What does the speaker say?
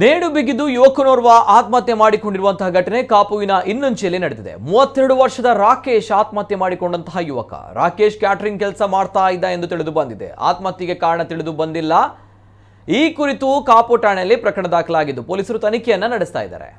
ನೇಡು ಬಿಗಿದು ಯುವಕನೋರ್ವ ಆತ್ಮಹತ್ಯೆ ಮಾಡಿಕೊಂಡಿರುವಂತಹ ಘಟನೆ ಕಾಪುವಿನ ಇನ್ನಂಚಿಯಲ್ಲಿ ನಡೆದಿದೆ. 32 ವರ್ಷದ ರಾಕೇಶ್ ಆತ್ಮಹತ್ಯೆ ಮಾಡಿಕೊಂಡಂತಹ ಯುವಕ. ರಾಕೇಶ್ ಕ್ಯಾಟರಿಂಗ್ ಕೆಲಸ ಮಾಡ್ತಾ ಇದ್ದ ಎಂದು ತಿಳಿದು ಬಂದಿದೆ. ಆತ್ಮಹತ್ಯೆಗೆ ಕಾರಣ ತಿಳಿದು ಬಂದಿಲ್ಲ. ಈ ಕುರಿತು ಕಾಪು ಠಾಣೆಯಲ್ಲಿ ಪ್ರಕರಣ ದಾಖಲಾಗಿದ್ದು ಪೊಲೀಸರು ತನಿಖೆಯನ್ನ ನಡೆಸ್ತಾ ಇದ್ದಾರೆ.